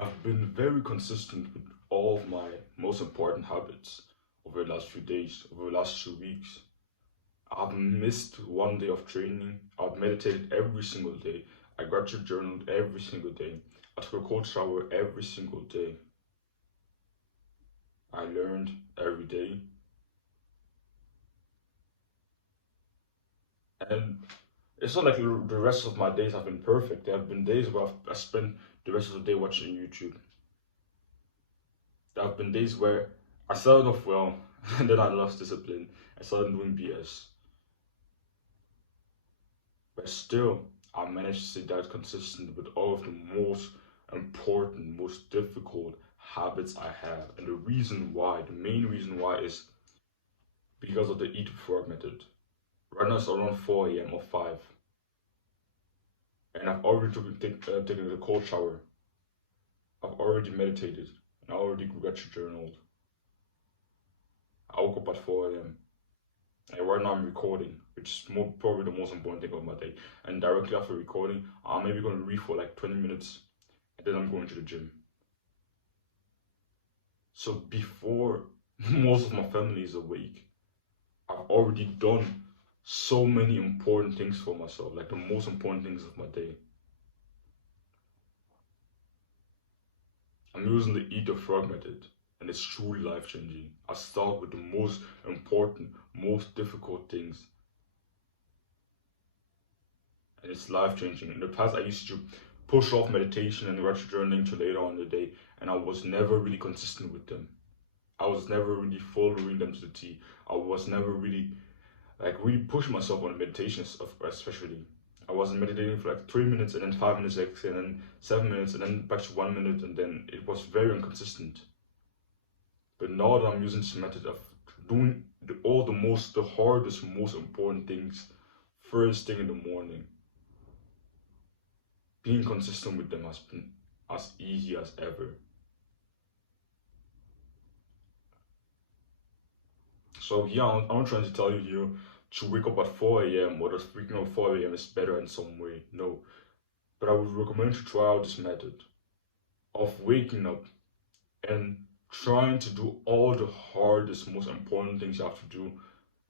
I've been very consistent with all of my most important habits over the last few days, over the last 2 weeks. I've missed one day of training. I've meditated every single day. I gratitude journaled every single day. I took a cold shower every single day. I learned every day. And it's not like the rest of my days have been perfect. There have been days where I spent the rest of the day watching YouTube. There have been days where I started off well and then I lost discipline. I started doing BS. But still, I managed to stay that consistent with all of the most important, most difficult habits I have. And the reason why, the main reason why is because of the eat before method. Right now it's around 4 a.m. or 5. And I've already taken a cold shower. I've already meditated. And I already gratitude journaled. I woke up at 4 a.m. And right now I'm recording, which is probably the most important thing of my day. And directly after recording, I'm maybe going to read for like 20 minutes, and then I'm going to the gym. So before most of my family is awake, I've already done so many important things for myself, like the most important things of my day. I'm using the eat the frog method, and it's truly life changing. I start with the most important, most difficult things, and it's life changing. In the past, I used to push off meditation and gratitude journaling to later on in the day, and I was never really consistent with them. I was never really following them to the T. I was never really really pushing myself on meditation, especially. I was meditating for like 3 minutes and then 5 minutes and then 7 minutes and then back to 1 minute, and then it was very inconsistent. But now that I'm using this method of doing the hardest, most important things first thing in the morning, being consistent with them has been as easy as ever. So yeah, I'm not trying to tell you here to wake up at 4 a.m. or just waking up at 4 a.m. is better in some way. No. But I would recommend you try out this method of waking up and trying to do all the hardest, most important things you have to do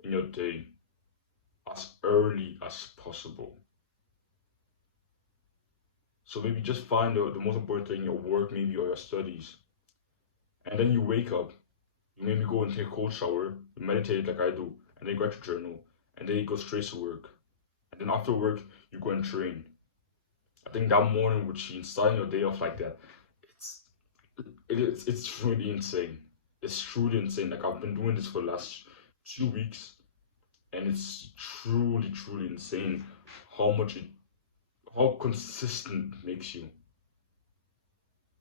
in your day as early as possible. So maybe just find the most important thing, your work maybe, or your studies. And then you wake up, you maybe go and take a cold shower, you meditate like I do, and then you write your journal, and then you go straight to work. And then after work, you go and train. I think that morning routine, starting your day off like that, it's it's truly insane. It's truly insane. Like I've been doing this for the last 2 weeks, and it's truly insane how much how consistent it makes you.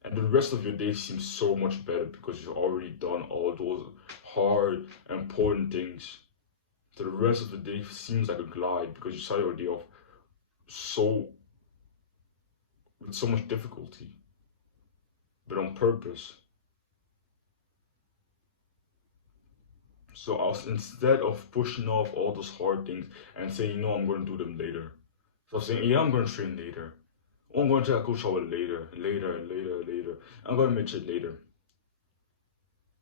And the rest of your day seems so much better because you've already done all those hard, important things. So the rest of the day seems like a glide because you start your day off so with so much difficulty, but on purpose. So I was, instead of pushing off all those hard things and saying, no, I'm going to do them later. So I was saying, yeah, I'm going to train later. Oh, I'm going to take a cold shower later. I'm going to meditate later.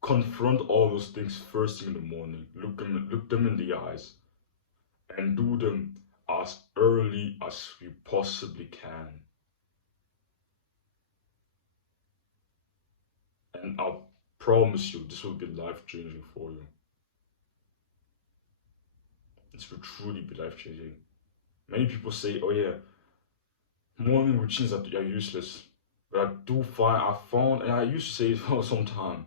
Confront all those things first thing in the morning. Look them in the eyes and do them as early as you possibly can. And I promise you, this will be life changing for you. This will truly be life changing. Many people say, oh yeah, morning routines are useless. But I found, and I used to say it for some time,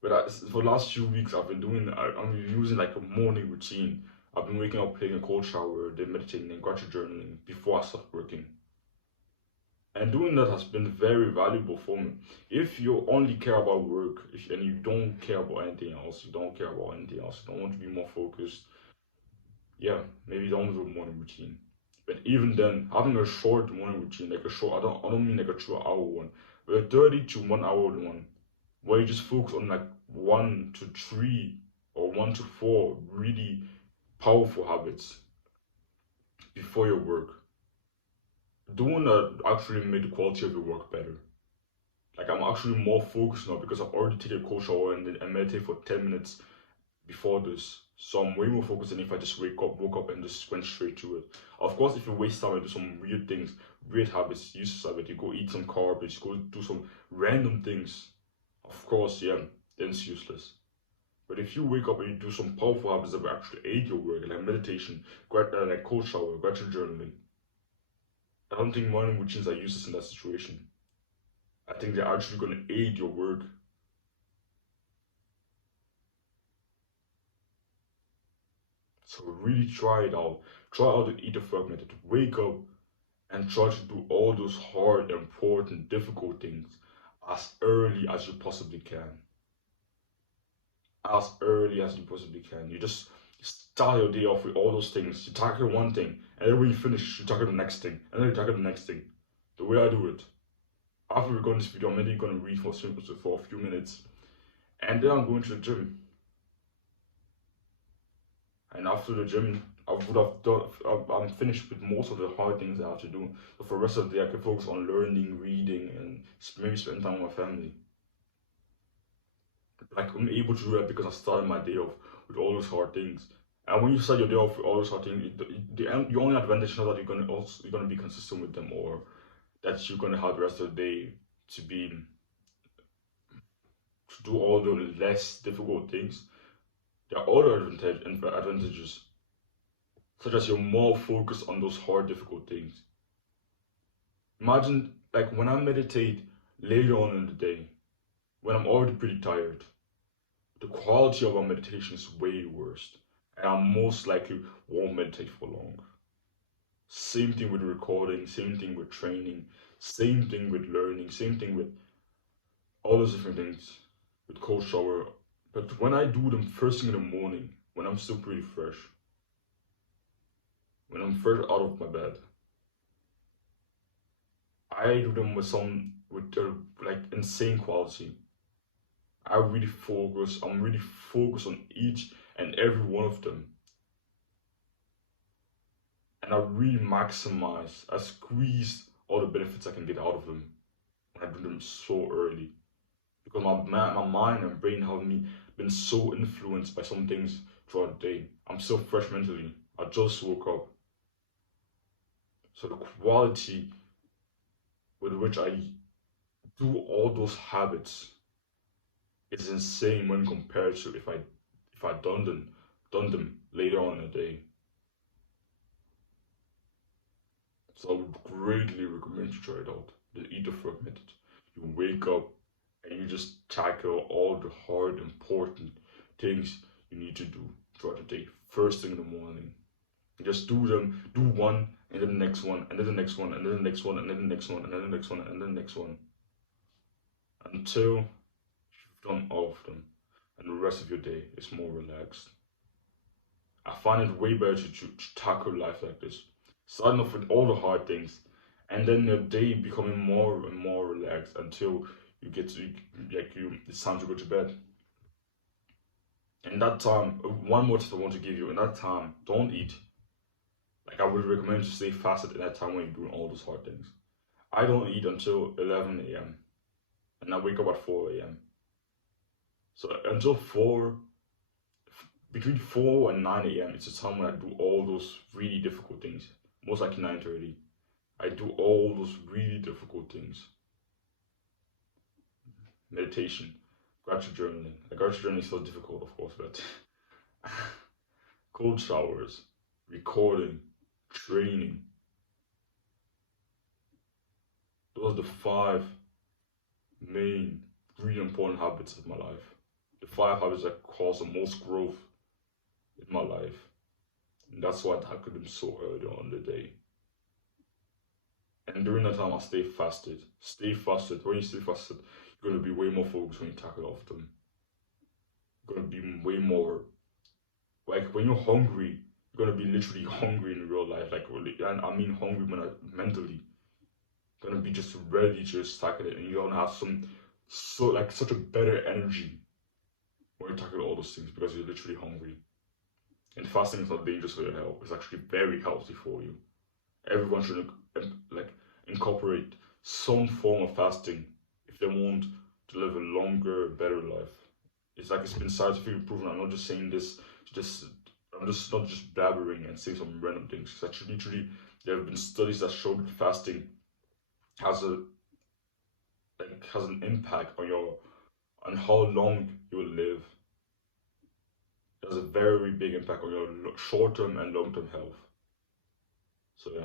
but for the last few weeks, I'm using like a morning routine. I've been waking up, taking a cold shower, then meditating and gratitude journaling before I start working. And doing that has been very valuable for me. If you only care about work and you don't care about anything else, you don't want to be more focused, yeah, maybe don't do a morning routine. But even then, having a short morning routine, like a short, I don't mean like a 2 hour one, but a 30 to 1 hour one, where you just focus on like 1 to 3 or 1 to 4 really powerful habits before your work. Doing that actually made the quality of your work better. Like I'm actually more focused now because I've already taken a cold shower and then I meditate for 10 minutes before this. So I'm way more focused than if I just woke up and just went straight to it. Of course, if you waste time and do some weird things, weird habits, useless habits, you go eat some garbage, go do some random things, of course, yeah, then it's useless. But if you wake up and you do some powerful habits that will actually aid your work, like meditation, like cold shower, gratitude journaling, I don't think morning routines are useless in that situation. I think they're actually going to aid your work. So really try it out. Try out the eat the frog method. Wake up and try to do all those hard, important, difficult things as early as you possibly can. As early as you possibly can. You just start your day off with all those things. You tackle one thing, and then when you finish, you tackle the next thing, and then you tackle the next thing. The way I do it. After we record this video, I'm maybe going to read for a few minutes, and then I'm going to the gym. And after the gym, I would have done. I'm finished with most of the hard things I have to do. So for the rest of the day, I can focus on learning, reading, and maybe spend time with my family. Like I'm able to do that because I started my day off with all those hard things. And when you start your day off with all those hard things, your only advantage is not that you're gonna be consistent with them, or that you're gonna have the rest of the day to be to do all the less difficult things. There are other advantages, such as you're more focused on those hard, difficult things. Imagine, like, when I meditate later on in the day, when I'm already pretty tired, the quality of our meditation is way worse. And I most likely won't meditate for long. Same thing with recording, same thing with training, same thing with learning, same thing with all those different things, with cold shower. But when I do them first thing in the morning, when I'm still pretty fresh, when I'm fresh out of my bed, I do them with like insane quality. I'm really focused on each and every one of them. And I really I squeeze all the benefits I can get out of them when I do them so early. Because my mind and brain have been so influenced by some things throughout the day. I'm so fresh mentally. I just woke up. So the quality with which I do all those habits is insane when compared to if I done them later on in the day. So I would greatly recommend you try it out. The eat the frog method. You wake up and you just tackle all the hard, important things you need to do throughout the day. First thing in the morning. You just do them, do one, and then the next one, and then the next one, and then the next one, and then the next one, and then the next one, and then the next one. Until you've done all of them. And the rest of your day is more relaxed. I find it way better to tackle life like this. Starting off with all the hard things, and then your day becoming more and more relaxed until you get to it's time to go to bed. In that time, one more tip I want to give you: in that time, don't eat. Like I would recommend you stay fasted in that time when you're doing all those hard things. I don't eat until 11 a.m. and I wake up at 4 a.m. So until between 4 and 9 a.m. it's a time when I do all those really difficult things. Most likely 9:30. I do all those really difficult things. Meditation, gratitude journaling. Like gratitude journaling is so difficult, of course, but cold showers, recording, training. Those are the five main, really important habits of my life. The five habits that cause the most growth in my life. And that's why I tackle them so early on the day. And during that time, I stay fasted. Stay fasted. When you stay fasted, you're going to be way more focused when you tackle off them. You're going to be way more, like when you're hungry, you're going to be literally hungry in real life. Like, really, and I mean hungry mentally. You're going to be just ready to just tackle it. And you're going to have such a better energy when you tackle all those things because you're literally hungry. And fasting is not dangerous for your health. It's actually very healthy for you. Everyone should like incorporate some form of fasting they want to live a longer, better life. It's been scientifically proven. I'm not just saying this. Just I'm just not just blabbering and saying some random things. It's actually literally there have been studies that show that fasting has a has an impact on your on how long you will live. It has a very big impact on your short term and long term health. So yeah,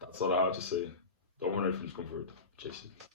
that's all I have to say. Don't run away from discomfort. Chase it.